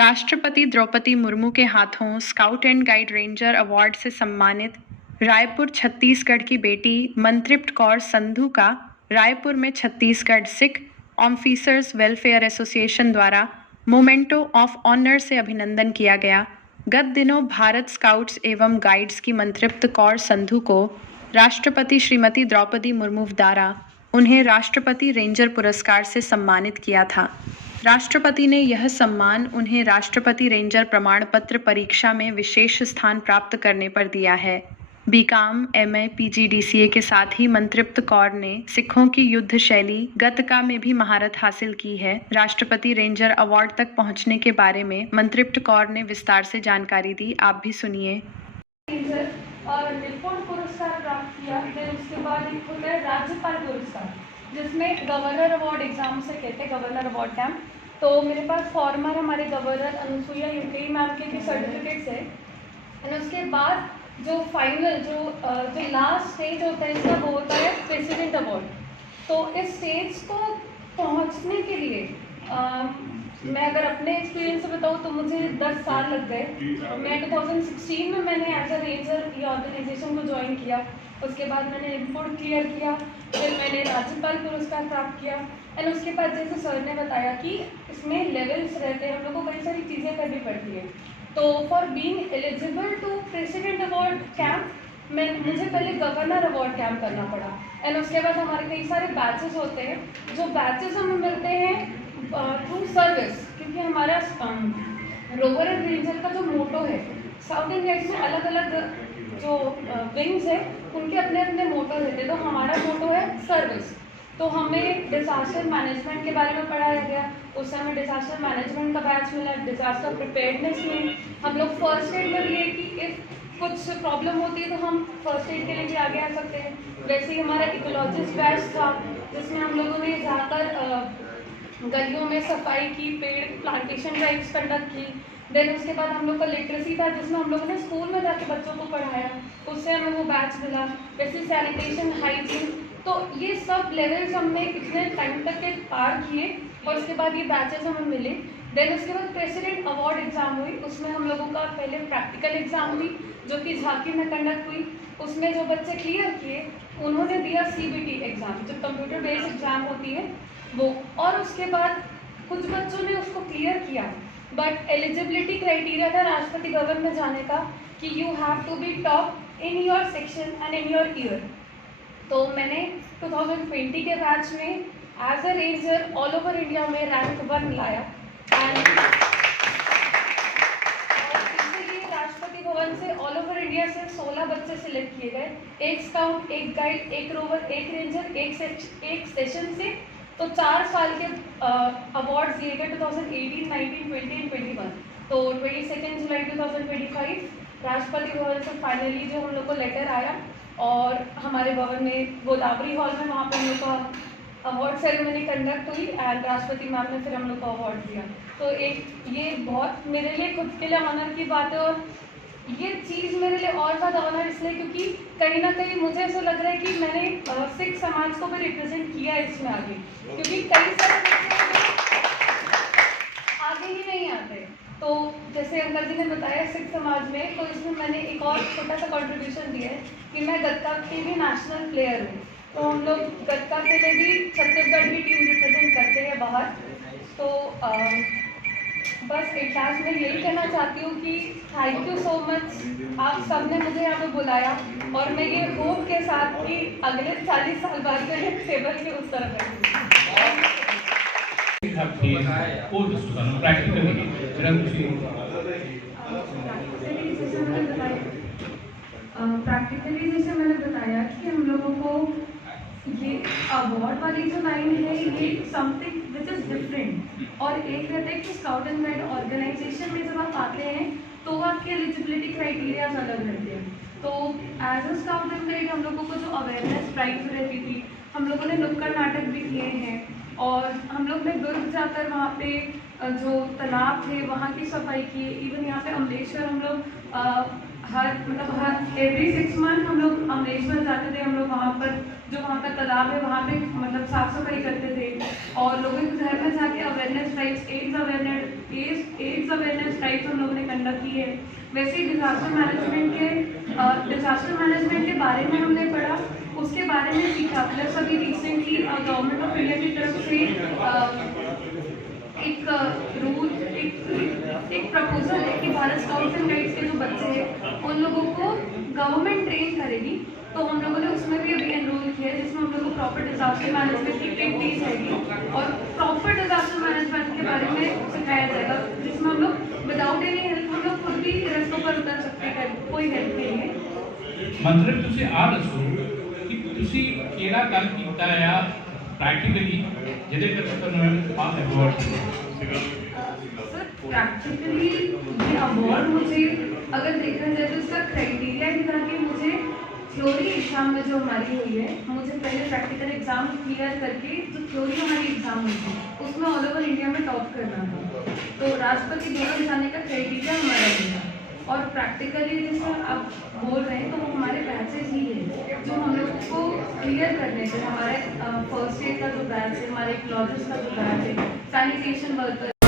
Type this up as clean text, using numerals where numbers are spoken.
राष्ट्रपति द्रौपदी मुर्मू के हाथों scout and guide ranger award से सम्मानित रायपुर छत्तीसगढ़ की बेटी मनतृप्त कौर संधू का रायपुर में Chhattisgarh Sikh officers welfare association द्वारा मोमेंटो ऑफ ऑनर से अभिनंदन किया गया। गत दिनों भारत स्काउट्स एवं गाइड्स की मनतृप्त कौर संधू को राष्ट्रपति श्रीमती द्रौपदी मुर्मू द्वारा उन्हें राष्ट्रपति रेंजर पुरस्कार से सम्मानित किया था। राष्ट्रपति ने यह सम्मान उन्हें राष्ट्रपति रेंजर प्रमाण पत्र परीक्षा में विशेष स्थान प्राप्त करने पर दिया है। बीकॉम, एमए, पीजीडीसीए के साथ ही मनतृप्त कौर ने सिखों की युद्ध शैली गतका में भी महारत हासिल की है। राष्ट्रपति रेंजर अवार्ड तक पहुंचने के बारे में मनतृप्त कौर ने विस्तार से जानकारी दी। आप भी सुनिए। और निपुण पुरस्कार प्राप्त किया। फिर उसके बाद एक होता है राज्यपाल पुरस्कार, जिसमें गवर्नर अवार्ड एग्जाम से कहते हैं, गवर्नर अवार्ड कैंप। तो मेरे पास फॉर्मर हमारे गवर्नर अनुसुईया उइके मैम के सर्टिफिकेट्स है। और उसके बाद जो फाइनल जो लास्ट स्टेज होता है इसका, वो होता है प्रेसिडेंट अवार्ड। तो इस स्टेज को पहुंचने के लिए मैं अगर अपने एक्सपीरियंस से बताऊँ तो मुझे 10 साल लग गए। मैं 2016 में मैंने एज अ रेंजर ये ऑर्गेनाइजेशन को ज्वाइन किया। उसके बाद मैंने इनपुट क्लियर किया, फिर मैंने राज्यपाल पुरस्कार प्राप्त किया। एंड उसके बाद जैसे सर ने बताया कि इसमें लेवल्स रहते हैं, हम लोग को कई सारी चीज़ें करनी पड़ती है। तो for being eligible to president award camp मुझे पहले गवर्नर अवार्ड कैंप करना पड़ा। एंड उसके बाद हमारे कई सारे बैचेस होते हैं, जो बैचेस हमें मिलते हैं थ्रू सर्विस, क्योंकि हमारा रोवर एंड रेंजर का जो मोटो है, साउथ एंड गाइड्स में अलग अलग जो विंग्स है उनके अपने अपने मोटो रहते हैं। तो हमारा मोटो है सर्विस। तो हमें डिज़ास्टर मैनेजमेंट के बारे में पढ़ाया गया। उस समय डिज़ास्टर मैनेजमेंट का बैच मिला। डिज़ास्टर प्रिपेयर्डनेस में हम लोग फर्स्ट एड कर लिए कि इफ कुछ प्रॉब्लम होती है तो हम फर्स्ट एड के लिए भी आगे आ सकते हैं। वैसे ही हमारा इकोलॉजिस्ट बैच था, जिसमें हम लोगों ने जाकर गलियों में सफाई की, पेड़ प्लांटेशन ड्राइव्स कंडक्ट की। देन उसके बाद हम लोग का लिटरेसी था, जिसमें हम लोगों ने स्कूल में जाके बच्चों को पढ़ाया, उससे हमें वो बैच मिला। वैसे सैनिटेशन, हाइजीन, तो ये सब लेवल्स हमने इतने टाइम तक के पार किए और उसके बाद ये बैचेस हमें मिले। देन उसके बाद प्रेसिडेंट अवार्ड एग्जाम हुई। उसमें हम लोगों का पहले प्रैक्टिकल एग्जाम हुई, जो कि झांकी में कंडक्ट हुई। उसमें जो बच्चे क्लियर किए उन्होंने दिया CBT एग्ज़ाम, जो कंप्यूटर बेस्ड एग्ज़ाम होती है वो। और उसके बाद कुछ बच्चों ने उसको क्लियर किया, बट एलिजिबिलिटी क्राइटेरिया था राष्ट्रपति भवन में जाने का कि you have to be top in your section and in your year. तो मैंने 2020 के बैच में as a ranger all over India में रैंक 1 लाया। एंड इसीलिए राष्ट्रपति भवन से ऑल ओवर इंडिया से 16 बच्चे सिलेक्ट किए गए, एक स्काउट, एक गाइड, एक रोवर, एक रेंजर, एक सेशन से। तो 4 साल के अवार्ड्स दिए गए 2018, 19, 20 एंड 21। तो 22 जुलाई 2025 राष्ट्रपति भवन से फाइनली जो हम लोग को लेटर आया और हमारे भवन में गोदावरी हॉल में वहाँ पर हम लोग का अवार्ड सेरेमनी कंडक्ट हुई एंड राष्ट्रपति मैम ने फिर हम लोग को अवार्ड दिया। तो एक ये बहुत मेरे लिए खुद के लिए ऑनर की बात है। और ये चीज़ मेरे लिए और ज़्यादा ऑनर इसलिए क्योंकि कहीं ना कहीं मुझे ऐसा लग रहा है कि मैंने सिख समाज को भी रिप्रेजेंट किया है इसमें आगे, क्योंकि कई सारे आगे ही नहीं आते। तो जैसे अंकल जी ने बताया सिख समाज में, तो इसमें मैंने एक और छोटा सा कंट्रीब्यूशन दिया है कि मैं गतका की भी नेशनल प्लेयर हूँ। तो हम लोग गतका के लिए भी छत्तीसगढ़ की टीम रिप्रेजेंट करते हैं बाहर। तो बस एक लास्ट में यही कहना चाहती हूँ कि थैंक यू सो मच, आप सब ने मुझे यहाँ पे बुलाया और मैं ये होप के साथ कि अगले 40 साल बाद मैं टेबल के उस तरफ प्रैक्टिकली जैसे मैंने बताया कि हम लोगों को ये अवार्ड वाली जो लाइन है ये समथिंग विच इज़ डिफरेंट। और एक रहता है कि स्काउट एंड गाइड ऑर्गेनाइजेशन में जब आप आते हैं तो आपके एलिजिबिलिटी क्राइटेरियाज अलग रहते हैं। तो as a scout and guide हम लोगों को जो अवेयरनेस ड्राइव रहती थी, हम लोगों ने नुक्कड़ नाटक भी किए हैं और हम लोग ने दुर्ग जाकर वहाँ पे जो तालाब थे वहाँ की सफाई की। इवन यहाँ पे अमलेश्वर हम लोग हर एवरी 6 मंथ हम लोग अमलेश्वर जाते थे। हम लोग वहाँ पर जो वहाँ का तालाब है वहाँ पे मतलब साफ सफाई करते थे और लोगों के घर में जाके awareness drives, AIDS AIDS awareness drive हम लोगों ने कंडक्ट की है। वैसे ही डिज़ास्टर मैनेजमेंट के बारे में हमने पढ़ा, उसके बारे में सीखा। प्लस अभी रिसेंटली गवर्नमेंट ऑफ इंडिया की तरफ से एक प्रपोजल है कि भारत स्काउट्स एंड गाइड्स के जो बच्चे हैं उन लोगों को गवर्नमेंट ट्रेन करेगी। तो हम लोगों ने उसमें भी अभी एनरोल किया है, जिसमें हम लोग को प्रॉपर डिजास्टर मैनेजमेंट की किट दी जाएगी और प्रॉपर डिजास्टर मैनेजमेंट के बारे में सिखाया जाएगा, जिसमें हम लोग विदाउट एनी हेल्प हम लोग खुद भी रस्तों पर उतर सकते हैं कोई हेल्प के लिए। मतलब ਤੁਸੀਂ ਆ ਦੱਸੋ ਕਿ ਤੁਸੀਂ ਕਿਹੜਾ ਕੰਮ ਕੀਤਾ ਆ ਪ੍ਰੈਕਟੀਕਲੀ ਜਿਹਦੇ ਕਰਕੇ ਤੁਹਾਨੂੰ ਆ ਅਵਾਰਡ सर प्रैक्टिकली ये अवार्ड मुझे अगर देखा जाए तो इसका क्राइटेरिया ही था कि मुझे थ्योरी एग्जाम में जो हमारी हुई है, मुझे पहले प्रैक्टिकल एग्जाम क्लियर करके जो थ्योरी हमारी एग्जाम हुई थी उसमें ऑल ओवर इंडिया में टॉप करना था। तो राष्ट्रपति भवन जाने का क्राइटेरिया हमारा ये था। और प्रैक्टिकली जैसे आप बोल रहे हैं तो वो हमारे बैचेज ही है जो हम लोग को क्लियर करने थे। हमारे फर्स्ट ईयर का जो बैच है, हमारे इकोलॉजिस्ट का जो बैच है, सैनिटेशन वर्कर